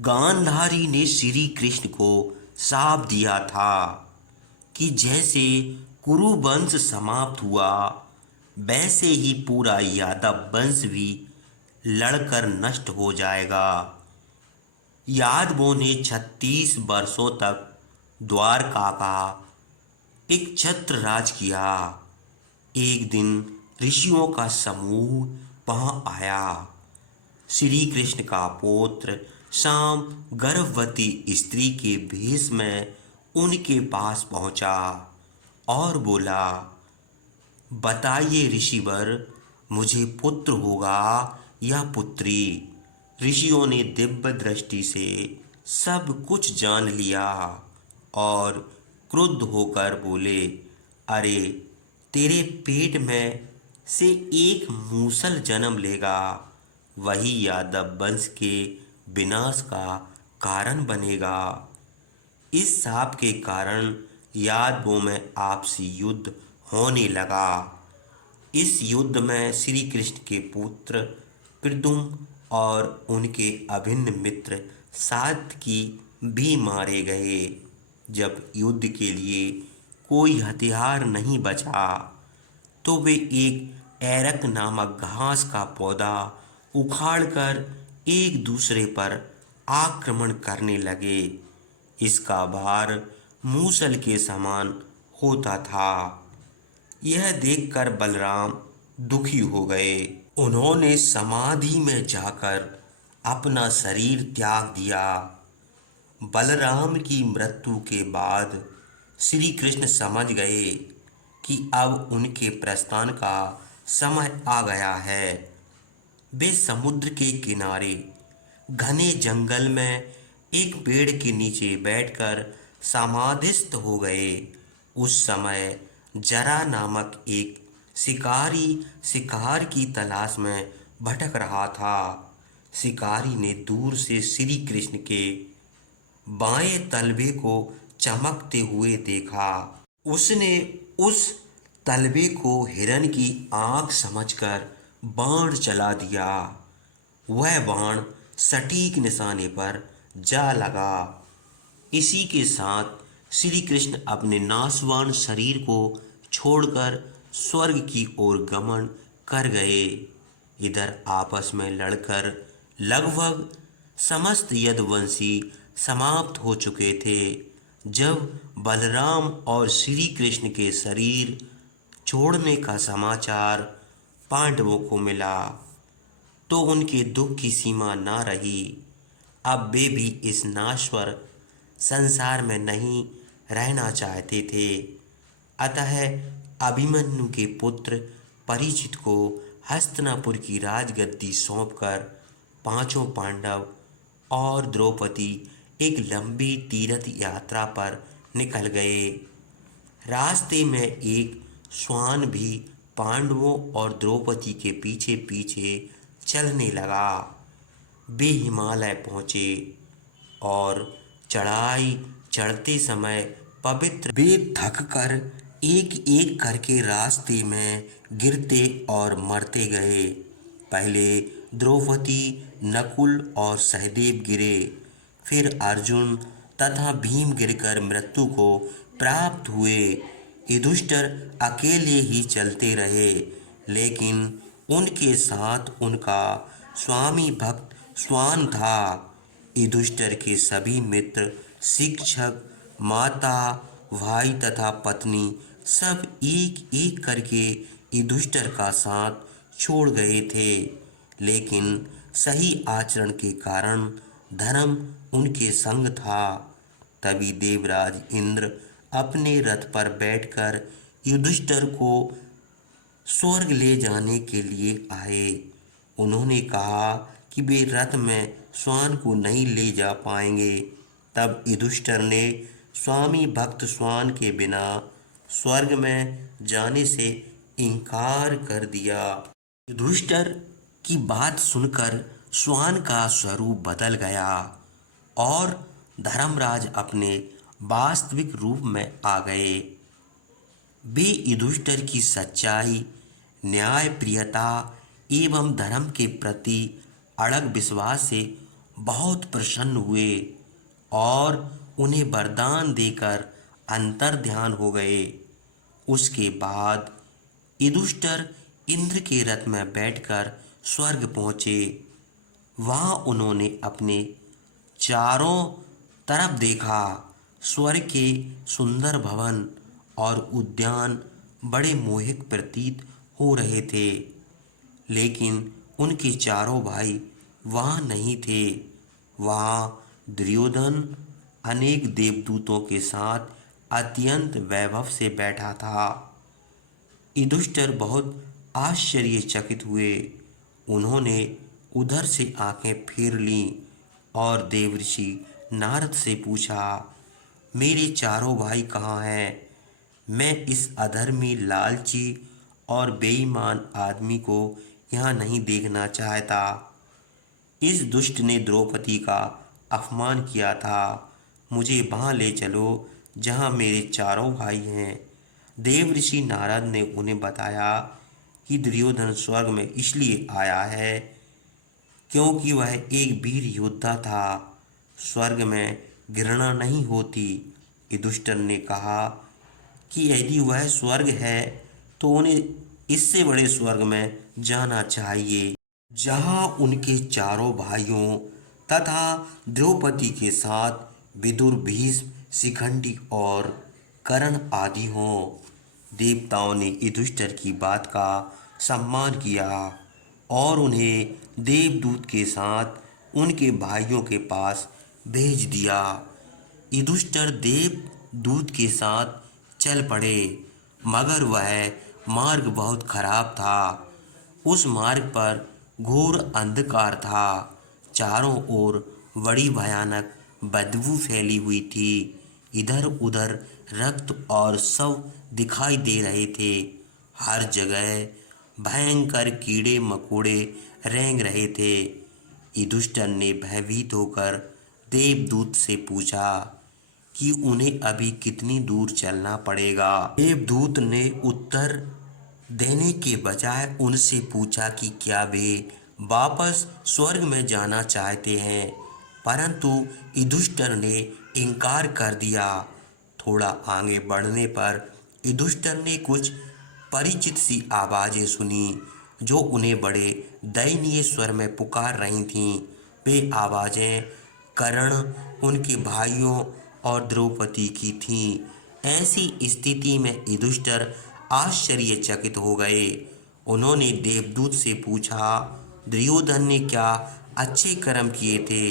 गांधारी ने श्री कृष्ण को शाप दिया था कि जैसे कुरु वंश समाप्त हुआ, वैसे ही पूरा यादव वंश भी लड़कर नष्ट हो जाएगा। यादवों ने 36 वर्षों तक द्वारका का एक छत्र राज किया। एक दिन ऋषियों का समूह वहां आया। श्री कृष्ण का पुत्र शाम गर्भवती स्त्री के भेष में उनके पास पहुंचा और बोला, बताइए ऋषिवर, मुझे पुत्र होगा या पुत्री? ऋषियों ने दिव्य दृष्टि से सब कुछ जान लिया और क्रुद्ध होकर बोले, अरे, तेरे पेट में से एक मूसल जन्म लेगा, वही यादव वंश के विनाश का कारण बनेगा। इस शाप के कारण यादवों में आपसी युद्ध होने लगा। इस युद्ध में श्री कृष्ण के पुत्र प्रद्युम्न और उनके अभिन्न मित्र सात्यकी भी मारे गए। जब युद्ध के लिए कोई हथियार नहीं बचा, तो वे एक एरक नामक घास का पौधा उखाड़कर एक दूसरे पर आक्रमण करने लगे। इसका भार मूसल के समान होता था। यह देखकर बलराम दुखी हो गए। उन्होंने समाधि में जाकर अपना शरीर त्याग दिया। बलराम की मृत्यु के बाद श्री कृष्ण समझ गए कि अब उनके प्रस्थान का समय आ गया है। वे समुद्र के किनारे घने जंगल में एक पेड़ के नीचे बैठकर समाधिस्थ हो गए। उस समय जरा नामक एक शिकारी शिकार की तलाश में भटक रहा था। शिकारी ने दूर से श्री कृष्ण के बाएं तलवे को चमकते हुए देखा। उसने उस तलवे को हिरन की आंख समझकर बाण चला दिया। वह बाण सटीक निशाने पर जा लगा। इसी के साथ श्री कृष्ण अपने नाशवान शरीर को छोड़कर स्वर्ग की ओर गमन कर गए। इधर आपस में लड़कर लगभग समस्त यदुवंशी समाप्त हो चुके थे। जब बलराम और श्री कृष्ण के शरीर छोड़ने का समाचार पांडवों को मिला, तो उनके दुख की सीमा ना रही। अब वे भी इस नाश्वर संसार में नहीं रहना चाहते थे। अतः अभिमन्यु के पुत्र परीक्षित को हस्तिनापुर की राजगद्दी सौंपकर पांचों पांडव और द्रौपदी एक लंबी तीर्थ यात्रा पर निकल गए। रास्ते में एक श्वान भी पांडवों और द्रौपदी के पीछे पीछे चलने लगा। वे हिमालय पहुँचे और चढ़ाई चढ़ते समय पवित्र वे थककर एक एक करके रास्ते में गिरते और मरते गए। पहले द्रौपदी, नकुल और सहदेव गिरे, फिर अर्जुन तथा भीम गिरकर मृत्यु को प्राप्त हुए। युधिष्ठिर अकेले ही चलते रहे, लेकिन उनके साथ उनका स्वामी भक्त श्वान था। युधिष्ठिर के सभी मित्र, शिक्षक, माता, भाई तथा पत्नी सब एक एक करके युधिष्ठिर का साथ छोड़ गए थे, लेकिन सही आचरण के कारण धर्म उनके संग था। तभी देवराज इंद्र अपने रथ पर बैठकर युधिष्ठिर को स्वर्ग ले जाने के लिए आए। उन्होंने कहा कि वे रथ में श्वान को नहीं ले जा पाएंगे। तब युधिष्ठिर ने स्वामी भक्त श्वान के बिना स्वर्ग में जाने से इनकार कर दिया। युधिष्ठिर की बात सुनकर श्वान का स्वरूप बदल गया और धर्मराज अपने वास्तविक रूप में आ गए। वे युधिष्ठिर की सच्चाई, न्यायप्रियता एवं धर्म के प्रति अड़ग विश्वास से बहुत प्रसन्न हुए और उन्हें वरदान देकर अंतर ध्यान हो गए। उसके बाद युधिष्ठिर इंद्र के रथ में बैठकर स्वर्ग पहुँचे। वहाँ उन्होंने अपने चारों तरफ देखा। स्वर्ग के सुंदर भवन और उद्यान बड़े मोहक प्रतीत हो रहे थे, लेकिन उनके चारों भाई वहाँ नहीं थे। वहाँ दुर्योधन अनेक देवदूतों के साथ अत्यंत वैभव से बैठा था। युधिष्ठिर बहुत आश्चर्यचकित हुए। उन्होंने उधर से आंखें फेर लीं और देवर्षि नारद से पूछा, मेरे चारों भाई कहाँ हैं? मैं इस अधर्मी, लालची और बेईमान आदमी को यहाँ नहीं देखना चाहता। इस दुष्ट ने द्रौपदी का अपमान किया था। मुझे वहाँ ले चलो जहाँ मेरे चारों भाई हैं। देवर्षि नारद ने उन्हें बताया कि दुर्योधन स्वर्ग में इसलिए आया है क्योंकि वह एक वीर योद्धा था। स्वर्ग में घृणा नहीं होती। युधिष्ठिर ने कहा कि यदि वह स्वर्ग है तो उन्हें इससे बड़े स्वर्ग में जाना चाहिए, जहाँ उनके चारों भाइयों तथा द्रौपदी के साथ विदुर, भीष्म, शिखंडी और कर्ण आदि हों। देवताओं ने युधिष्ठिर की बात का सम्मान किया और उन्हें देवदूत के साथ उनके भाइयों के पास भेज दिया। युधिष्ठिर देवदूत के साथ चल पड़े, मगर वह मार्ग बहुत खराब था। उस मार्ग पर घोर अंधकार था। चारों ओर बड़ी भयानक बदबू फैली हुई थी। इधर उधर रक्त और शव दिखाई दे रहे थे। हर जगह भयंकर कीड़े मकोड़े रेंग रहे थे। युधिष्ठिर ने भयभीत होकर देवदूत से पूछा कि उन्हें अभी कितनी दूर चलना पड़ेगा। देवदूत ने उत्तर देने के बजाय उनसे पूछा कि क्या वे वापस स्वर्ग में जाना चाहते हैं, परंतु युधिष्ठिर ने इनकार कर दिया। थोड़ा आगे बढ़ने पर युधिष्ठिर ने कुछ परिचित सी आवाज़ें सुनी जो उन्हें बड़े दयनीय स्वर में पुकार रही थीं। वे आवाज़ें कर्ण, उनके भाइयों और द्रौपदी की थीं। ऐसी स्थिति में युधिष्ठिर आश्चर्यचकित हो गए। उन्होंने देवदूत से पूछा, दुर्योधन ने क्या अच्छे कर्म किए थे